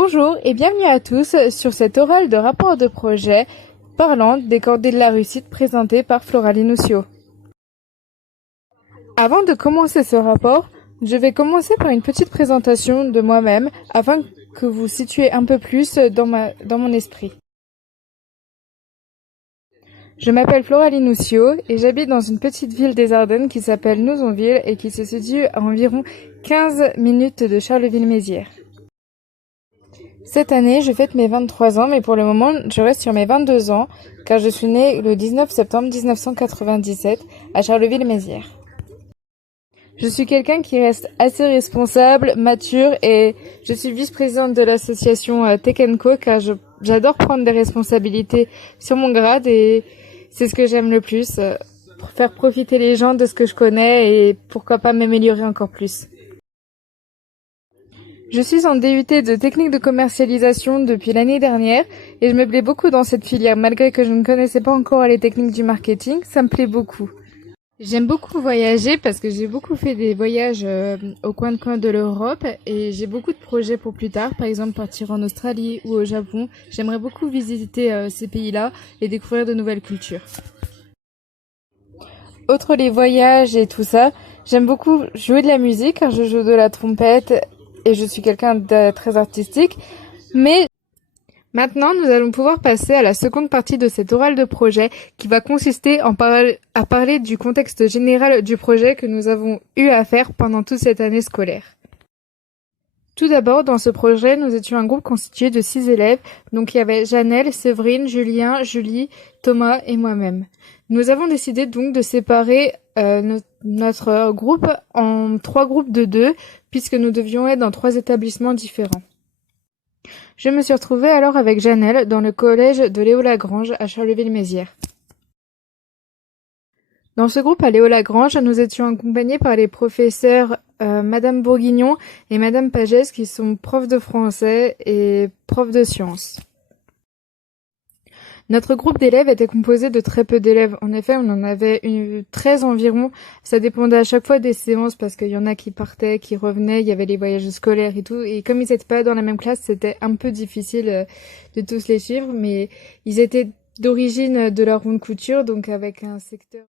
Bonjour et bienvenue à tous sur cet oral de rapport de projet parlant des cordées de la réussite présenté par Floralie Nuccio. Avant de commencer ce rapport, je vais commencer par une petite présentation de moi-même afin que vous situiez un peu plus dans mon esprit. Je m'appelle Floralie Nuccio et j'habite dans une petite ville des Ardennes qui s'appelle Nouzonville et qui se situe à environ 15 minutes de Charleville-Mézières. Cette année, je fête mes 23 ans, mais pour le moment, je reste sur mes 22 ans, car je suis née le 19 septembre 1997 à Charleville-Mézières. Je suis quelqu'un qui reste assez responsable, mature, et je suis vice-présidente de l'association Tech & Co, car j'adore prendre des responsabilités sur mon grade, et c'est ce que j'aime le plus, faire profiter les gens de ce que je connais, et pourquoi pas m'améliorer encore plus. Je suis en DUT de technique de commercialisation depuis l'année dernière et je me plais beaucoup dans cette filière malgré que je ne connaissais pas encore les techniques du marketing, ça me plaît beaucoup. J'aime beaucoup voyager parce que j'ai beaucoup fait des voyages au coin de l'Europe et j'ai beaucoup de projets pour plus tard, par exemple partir en Australie ou au Japon. J'aimerais beaucoup visiter ces pays-là et découvrir de nouvelles cultures. Outre les voyages et tout ça, j'aime beaucoup jouer de la musique car je joue de la trompette et je suis quelqu'un de très artistique. Mais maintenant, nous allons pouvoir passer à la seconde partie de cet oral de projet qui va consister à parler du contexte général du projet que nous avons eu à faire pendant toute cette année scolaire. Tout d'abord, dans ce projet, nous étions un groupe constitué de 6 élèves, donc il y avait Janelle, Séverine, Julien, Julie, Thomas et moi-même. Nous avons décidé donc de séparer notre groupe en 3 groupes de 2, puisque nous devions être dans 3 établissements différents. Je me suis retrouvée alors avec Janelle dans le collège de Léo-Lagrange à Charleville-Mézières. Dans ce groupe à Léo-Lagrange, nous étions accompagnés par les professeurs Madame Bourguignon et Madame Pagès qui sont profs de français et profs de sciences. Notre groupe d'élèves était composé de très peu d'élèves. En effet, on en avait 13 environ. Ça dépendait à chaque fois des séances parce qu'il y en a qui partaient, qui revenaient, il y avait les voyages scolaires et tout. Et comme ils n'étaient pas dans la même classe, c'était un peu difficile de tous les suivre. Mais ils étaient d'origine de la ronde couture, donc avec un secteur...